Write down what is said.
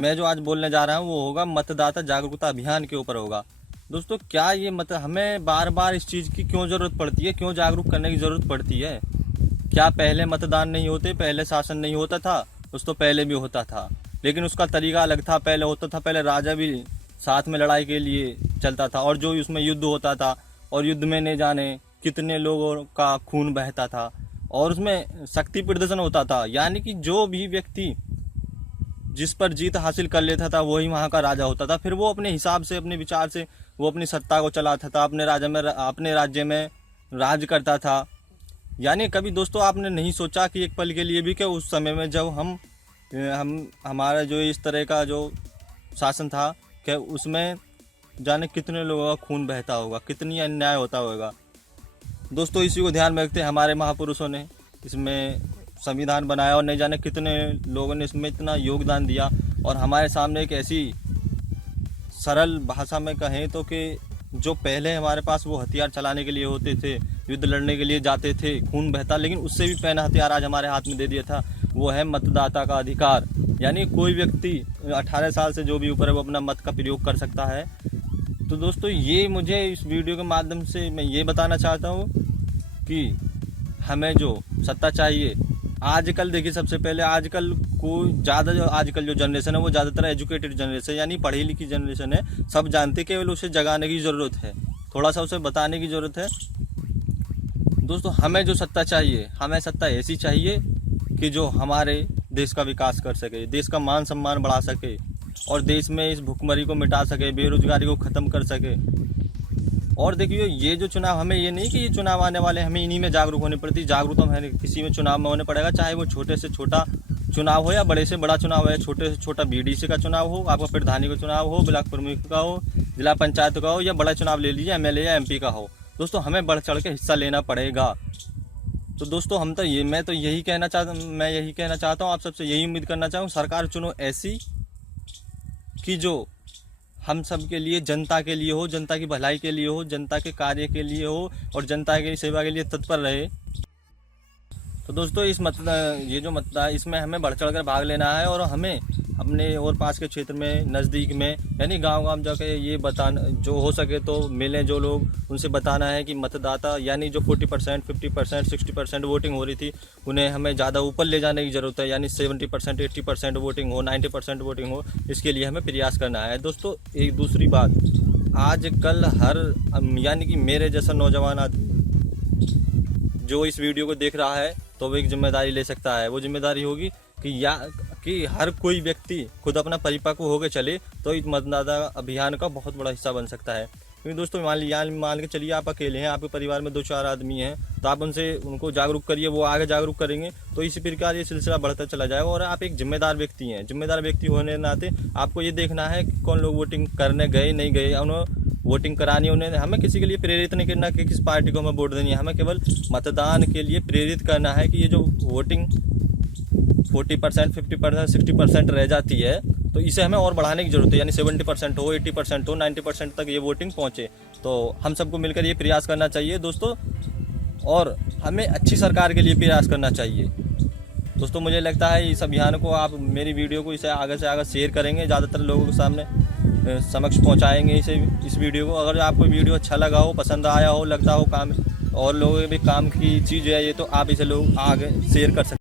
मैं जो आज बोलने जा रहा हूँ वो होगा मतदाता जागरूकता अभियान के ऊपर होगा। दोस्तों क्या ये हमें बार बार इस चीज़ की क्यों ज़रूरत पड़ती है, क्यों जागरूक करने की ज़रूरत पड़ती है? क्या पहले मतदान नहीं होते, पहले शासन नहीं होता था? दोस्तों पहले भी होता था, लेकिन उसका तरीका अलग था। पहले होता था, पहले राजा भी साथ में लड़ाई के लिए चलता था और जो उसमें युद्ध होता था और युद्ध में नहीं जाने कितने लोगों का खून बहता था और उसमें शक्ति प्रदर्शन होता था। यानी कि जो भी व्यक्ति जिस पर जीत हासिल कर लेता था वही वहाँ का राजा होता था। फिर वो अपने हिसाब से, अपने विचार से वो अपनी सत्ता को चलाता था, अपने राज्य में राज करता था। यानी कभी दोस्तों आपने नहीं सोचा कि एक पल के लिए भी कि उस समय में जब हमारा जो इस तरह का जो शासन था कि उसमें जाने कितने लोगों का खून बहता होगा, कितनी अन्याय होता होगा। दोस्तों इसी को ध्यान में रखते हमारे महापुरुषों ने इसमें संविधान बनाया और नहीं जाने कितने लोगों ने इसमें इतना योगदान दिया। और हमारे सामने एक ऐसी सरल भाषा में कहें तो कि जो पहले हमारे पास वो हथियार चलाने के लिए होते थे, युद्ध लड़ने के लिए जाते थे, खून बहता, लेकिन उससे भी पहना हथियार आज हमारे हाथ में दे दिया था, वो है मतदाता का अधिकार। यानी कोई व्यक्ति 18 साल से जो भी ऊपर है वो अपना मत का प्रयोग कर सकता है। तो दोस्तों ये मुझे इस वीडियो के माध्यम से मैं ये बताना चाहता हूँ कि हमें जो सत्ता चाहिए आजकल, देखिए सबसे पहले आजकल आजकल जो जनरेशन है वो ज़्यादातर एजुकेटेड जनरेशन, यानी पढ़ी लिखी जनरेशन है। सब जानते, केवल उसे जगाने की ज़रूरत है, थोड़ा सा उसे बताने की ज़रूरत है। दोस्तों हमें जो सत्ता चाहिए, हमें सत्ता ऐसी चाहिए कि जो हमारे देश का विकास कर सके, देश का मान सम्मान बढ़ा सके और देश में इस भुखमरी को मिटा सके, बेरोजगारी को ख़त्म कर सके। और देखिए ये जो चुनाव, हमें ये नहीं कि ये चुनाव आने वाले हमें इन्हीं में जागरूक होनी पड़ती। जागरूक तो हमें किसी में चुनाव में होने पड़ेगा, चाहे वो छोटे से छोटा चुनाव हो या बड़े से बड़ा चुनाव है। छोटे से छोटा बीडीसी का चुनाव हो, आपका प्रधानी का चुनाव हो, ब्लॉक प्रमुख का हो, जिला पंचायत का हो, या बड़ा चुनाव ले लीजिए एमएलए या एमपी का हो। दोस्तों हमें बढ़ चढ़ के हिस्सा लेना पड़ेगा। तो दोस्तों मैं यही कहना चाहता हूँ, आप सबसे यही उम्मीद करना चाहूँ, सरकार चुनो ऐसी कि जो हम सब के लिए, जनता के लिए हो, जनता की भलाई के लिए हो, जनता के कार्य के लिए हो और जनता की सेवा के लिए तत्पर रहे। तो दोस्तों ये जो मतदान, इसमें हमें बढ़ चढ़ कर भाग लेना है और हमें अपने और पास के क्षेत्र में, नज़दीक में, यानी गांव जाके ये बताना, जो हो सके तो मिलें जो लोग, उनसे बताना है कि मतदाता यानी जो 40%, 50%, 60% वोटिंग हो रही थी, उन्हें हमें ज़्यादा ऊपर ले जाने की ज़रूरत है। यानी 70%, 80% वोटिंग हो, 90% वोटिंग हो, इसके लिए हमें प्रयास करना है। दोस्तों एक दूसरी बात, आजकल यानी कि मेरे जैसा नौजवान आदमी जो इस वीडियो को देख रहा है तो वो एक जिम्मेदारी ले सकता है। वो जिम्मेदारी होगी कि हर कोई व्यक्ति खुद अपना परिपक्व होकर चले तो इस मतदाता अभियान का बहुत बड़ा हिस्सा बन सकता है। क्योंकि दोस्तों मान के चलिए आप अकेले हैं, आपके परिवार में 2-4 आदमी हैं, तो आप उनको जागरूक करिए, वो आगे जागरूक करेंगे, तो इसी प्रकार ये सिलसिला बढ़ता चला जाएगा। और आप एक जिम्मेदार व्यक्ति हैं, जिम्मेदार व्यक्ति होने के नाते आपको ये देखना है कि कौन लोग वोटिंग करने गए, नहीं गए, उन्होंने वोटिंग करानी है। उन्हें हमें किसी के लिए प्रेरित नहीं करना कि किस पार्टी को हमें वोट देनी है, हमें केवल मतदान के लिए प्रेरित करना है कि ये जो वोटिंग 40%, 50%, 60% रह जाती है तो इसे हमें और बढ़ाने की जरूरत है। यानी 70% हो, 80% हो, 90% तक ये वोटिंग पहुंचे। तो हम सबको मिलकर ये प्रयास करना चाहिए दोस्तों, और हमें अच्छी सरकार के लिए प्रयास करना चाहिए। दोस्तों मुझे लगता है इस अभियान को, आप मेरी वीडियो को इसे आगे से आगे शेयर करेंगे, ज़्यादातर लोगों के सामने समक्ष पहुंचाएंगे इस वीडियो को। अगर आपको वीडियो अच्छा लगा हो, पसंद आया हो, लगता हो काम और लोगों के भी काम की चीज़ है ये, तो आप इसे लोग आगे शेयर कर सकते हैं।